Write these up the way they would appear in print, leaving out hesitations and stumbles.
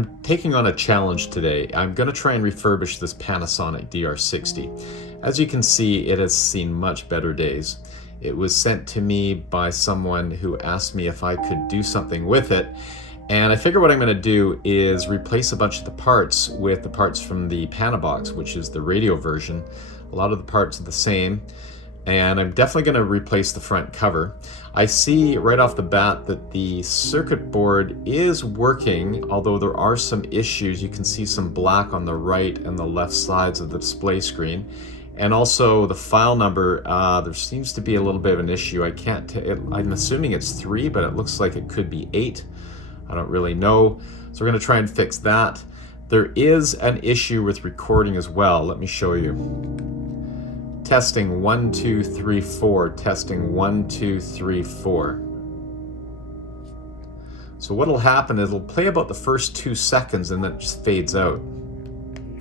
I'm taking on a challenge today. I'm going to try and refurbish this Panasonic DR60. As you can see, it has seen much better days. It was sent to me by someone who asked me if I could do something with it. And I figure what I'm going to do is replace a bunch of the parts with the parts from the Panabox, which is the radio version. A lot of the parts are the same. And I'm definitely going to replace the front cover. I see right off the bat that the circuit board is working, although there are some issues. You can see some black on the right and the left sides of the display screen. And also the file number, there seems to be a little bit of an issue. I'm assuming it's 3, but it looks like it could be 8. I don't really know. So we're going to try and fix that. There is an issue with recording as well. Let me show you. Testing 1, 2, 3, 4. Testing 1, 2, 3, 4. So what'll happen is it'll play about the first 2 seconds and then it just fades out.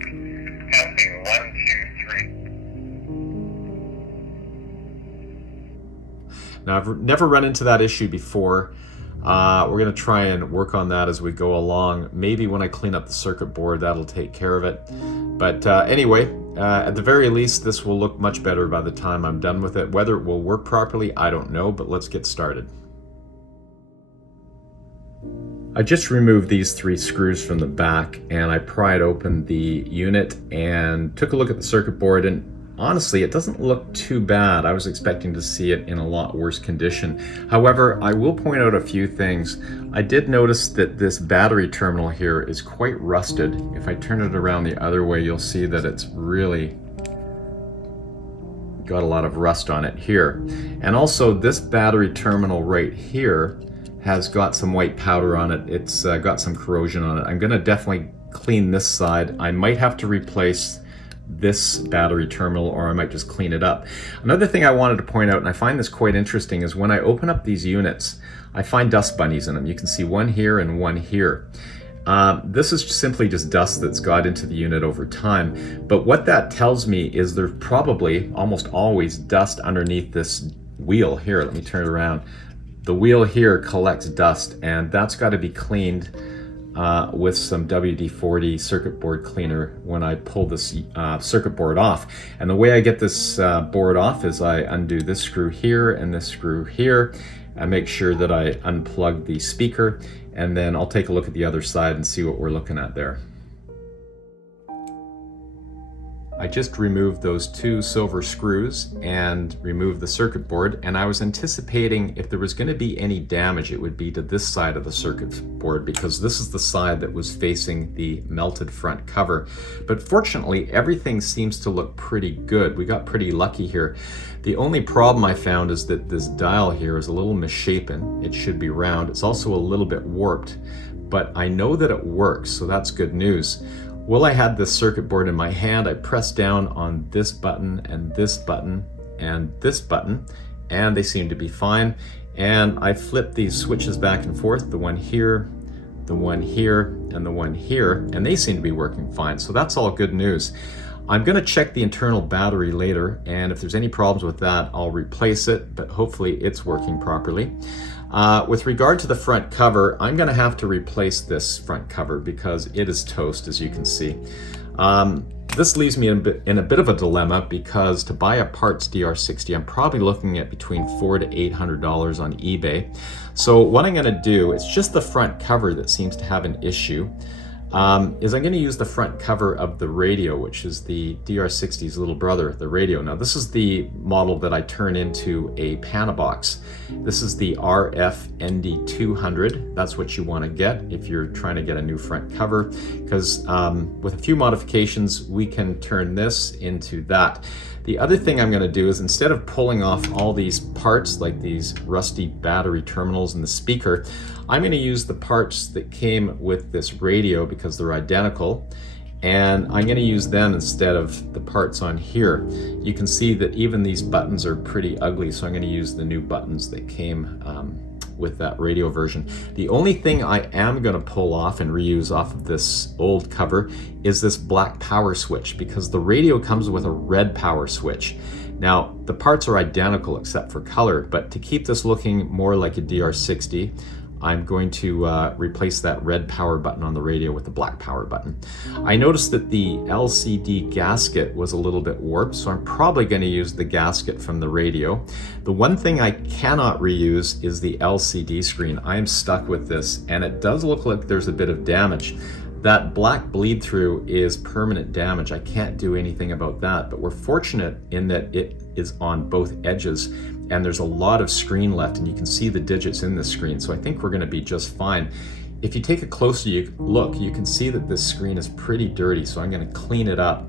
Testing 1, 2, 3. Now I've never run into that issue before. We're going to try and work on that as we go along. Maybe when I clean up the circuit board, that'll take care of it. But anyway, at the very least, this will look much better by the time I'm done with it. Whether it will work properly, I don't know, but let's get started. I just removed these 3 screws from the back and I pried open the unit and took a look at the circuit board, and honestly, it doesn't look too bad. I was expecting to see it in a lot worse condition. However, I will point out a few things. I did notice that this battery terminal here is quite rusted. If I turn it around the other way, you'll see that it's really got a lot of rust on it here. And also this battery terminal right here has got some white powder on it. It's got some corrosion on it. I'm gonna definitely clean this side. I might have to replace this battery terminal, or I might just clean it up. Another thing I wanted to point out, and I find this quite interesting, is when I open up these units, I find dust bunnies in them. You can see one here and one here. This is simply just dust that's got into the unit over time. But what that tells me is there's probably almost always dust underneath this wheel here. Let me turn it around. The wheel here collects dust, and that's got to be cleaned with some WD-40 circuit board cleaner when I pull this circuit board off. And the way I get this board off is I undo this screw here and this screw here. I make sure that I unplug the speaker, and then I'll take a look at the other side and see what we're looking at there. I just removed those 2 silver screws and removed the circuit board, and I was anticipating if there was going to be any damage, it would be to this side of the circuit board, because this is the side that was facing the melted front cover. But fortunately, everything seems to look pretty good. We got pretty lucky here. The only problem I found is that this dial here is a little misshapen. It should be round. It's also a little bit warped, but I know that it works, so that's good news. While I had this circuit board in my hand, I pressed down on this button and this button and this button, and they seem to be fine. And I flipped these switches back and forth, the one here, the one here, and the one here, and they seem to be working fine. So that's all good news. I'm going to check the internal battery later, and if there's any problems with that, I'll replace it, but hopefully it's working properly. With regard to the front cover, I'm going to have to replace this front cover because it is toast, as you can see. This leaves me in a bit of a dilemma, because to buy a parts DR60, I'm probably looking at between $400 to $800 on eBay. So what I'm going to do, it's just the front cover that seems to have an issue. Is I'm going to use the front cover of the radio, which is the DR60's little brother, the radio. Now this is the model that I turn into a Panabox. This is the RF-ND200. That's what you want to get if you're trying to get a new front cover, because with a few modifications we can turn this into that. The other thing I'm going to do is, instead of pulling off all these parts like these rusty battery terminals and the speaker, I'm going to use the parts that came with this radio because they're identical, and I'm going to use them instead of the parts on here. You can see that even these buttons are pretty ugly, so I'm going to use the new buttons that came with that radio version. The only thing I am going to pull off and reuse off of this old cover is this black power switch, because the radio comes with a red power switch. Now, the parts are identical except for color, but to keep this looking more like a DR60, I'm going to replace that red power button on the radio with the black power button. I noticed that the LCD gasket was a little bit warped, so I'm probably going to use the gasket from the radio. The one thing I cannot reuse is the LCD screen. I am stuck with this, and it does look like there's a bit of damage. That black bleed through is permanent damage. I can't do anything about that, but we're fortunate in that it is on both edges and there's a lot of screen left, and you can see the digits in the screen, so I think we're going to be just fine. If you take a closer look, you can see that this screen is pretty dirty, so I'm going to clean it up.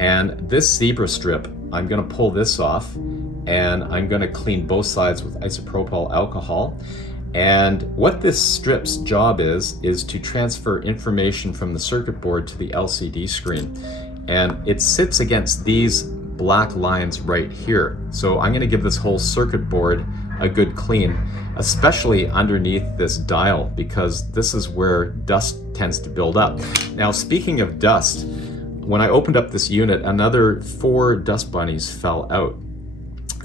And this zebra strip, I'm going to pull this off, and I'm going to clean both sides with isopropyl alcohol. And what this strip's job is to transfer information from the circuit board to the LCD screen. And it sits against these black lines right here. So I'm going to give this whole circuit board a good clean, especially underneath this dial, because this is where dust tends to build up. Now, speaking of dust, when I opened up this unit, another 4 dust bunnies fell out.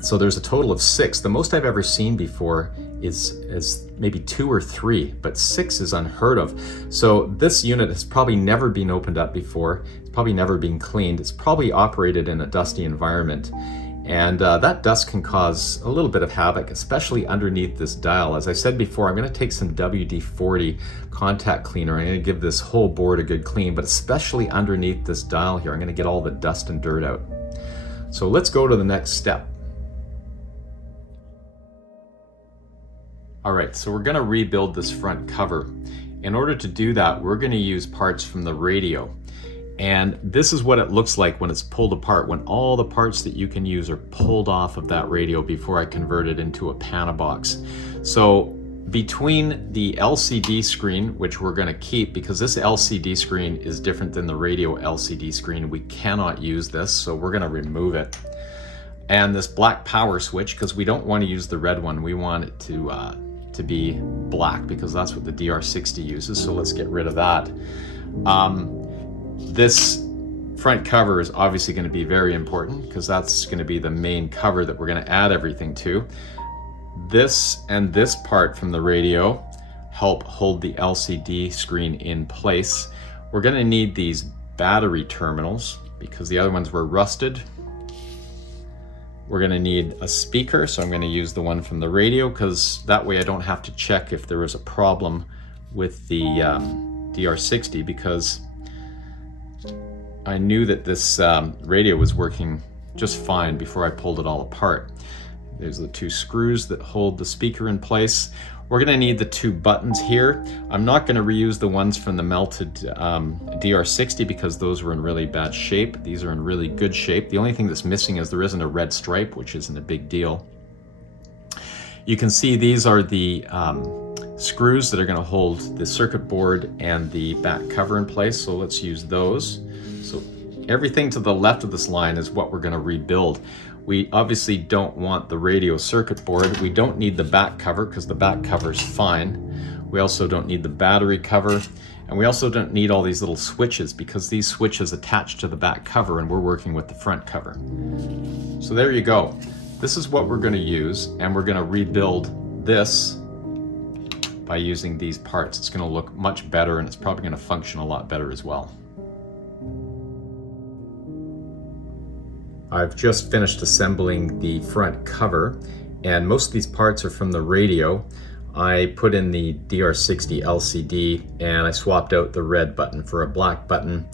So there's a total of 6. The most I've ever seen before is maybe 2 or 3, but 6 is unheard of. So this unit has probably never been opened up before. It's probably never been cleaned. It's probably operated in a dusty environment. And that dust can cause a little bit of havoc, especially underneath this dial. As I said before, I'm going to take some WD-40 contact cleaner. I'm going to give this whole board a good clean, but especially underneath this dial here, I'm going to get all the dust and dirt out. So let's go to the next step. All right, so we're going to rebuild this front cover. In order to do that, we're going to use parts from the radio. And this is what it looks like when it's pulled apart, when all the parts that you can use are pulled off of that radio before I convert it into a Panabox. So between the LCD screen, which we're going to keep because this LCD screen is different than the radio LCD screen, we cannot use this, so we're going to remove it. And this black power switch, because we don't want to use the red one, we want it to be black because that's what the DR60 uses, so let's get rid of that. This front cover is obviously going to be very important because that's going to be the main cover that we're going to add everything to. This and this part from the radio help hold the LCD screen in place. We're going to need these battery terminals because the other ones were rusted. We're going to need a speaker, so I'm going to use the one from the radio because that way I don't have to check if there was a problem with the DR60, because I knew that this radio was working just fine before I pulled it all apart. There's the 2 screws that hold the speaker in place. We're going to need the 2 buttons here. I'm not going to reuse the ones from the melted DR60 because those were in really bad shape. These are in really good shape. The only thing that's missing is there isn't a red stripe, which isn't a big deal. You can see these are the screws that are going to hold the circuit board and the back cover in place, so let's use those. So everything to the left of this line is what we're going to rebuild. We obviously don't want the radio circuit board. We don't need the back cover because the back cover is fine. We also don't need the battery cover, and we also don't need all these little switches because these switches attach to the back cover and we're working with the front cover. So there you go. This is what we're going to use, and we're going to rebuild this by using these parts. It's going to look much better, and it's probably going to function a lot better as well. I've just finished assembling the front cover, and most of these parts are from the radio. I put in the DR60 LCD and I swapped out the red button for a black button.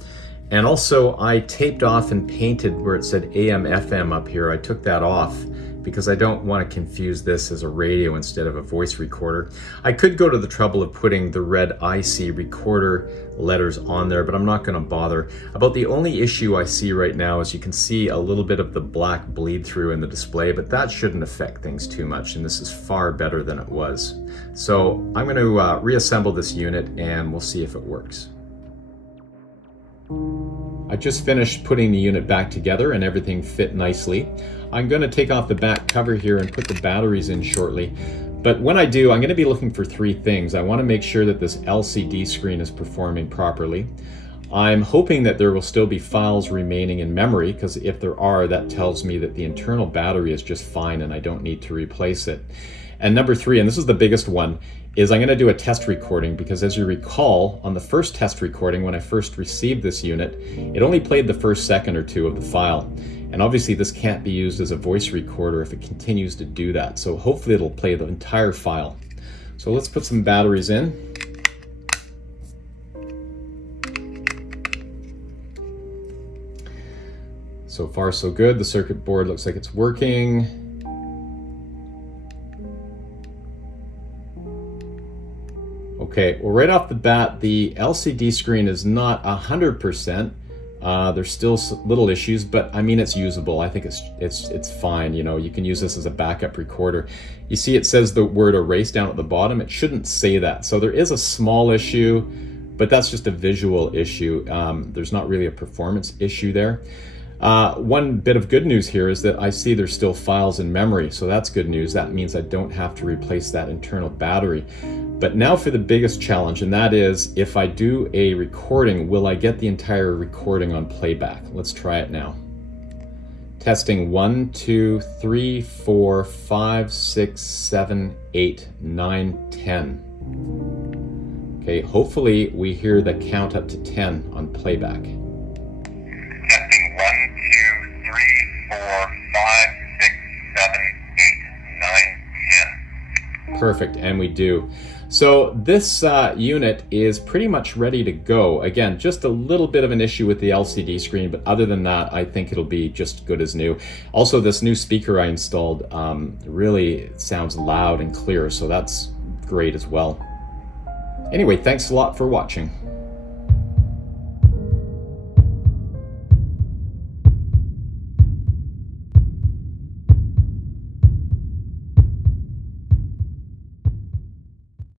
And also I taped off and painted where it said AM FM up here. I took that off because I don't want to confuse this as a radio instead of a voice recorder. I could go to the trouble of putting the red IC recorder letters on there, but I'm not going to bother. About the only issue I see right now is you can see a little bit of the black bleed through in the display, but that shouldn't affect things too much, and this is far better than it was. So I'm going to reassemble this unit and we'll see if it works. I just finished putting the unit back together and everything fit nicely. I'm going to take off the back cover here and put the batteries in shortly. But when I do, I'm going to be looking for 3 things. I want to make sure that this LCD screen is performing properly. I'm hoping that there will still be files remaining in memory, because if there are, that tells me that the internal battery is just fine and I don't need to replace it. And number 3, and this is the biggest one, is I'm going to do a test recording, because as you recall, on the first test recording, when I first received this unit, it only played the first second or two of the file. And obviously this can't be used as a voice recorder if it continues to do that. So hopefully it'll play the entire file. So let's put some batteries in. So far so good. The circuit board looks like it's working. Okay, well, right off the bat, the LCD screen is not 100%. There's still little issues, but I mean, it's usable. I think it's fine. You know, you can use this as a backup recorder. You see it says the word erase down at the bottom. It shouldn't say that. So there is a small issue, but that's just a visual issue. There's not really a performance issue there. One bit of good news here is that I see there's still files in memory, so that's good news. That means I don't have to replace that internal battery. But now for the biggest challenge, and that is, if I do a recording, will I get the entire recording on playback? Let's try it now. Testing 1, 2, 3, 4, 5, 6, 7, 8, 9, 10. Okay, hopefully we hear the count up to 10 on playback. Testing 1, 2, 3, 4, 5, 6, 7, 8, 9, 10. Perfect, and we do. So this unit is pretty much ready to go. Again, just a little bit of an issue with the LCD screen, but other than that, I think it'll be just good as new. Also, this new speaker I installed really sounds loud and clear, so that's great as well. Anyway, thanks a lot for watching.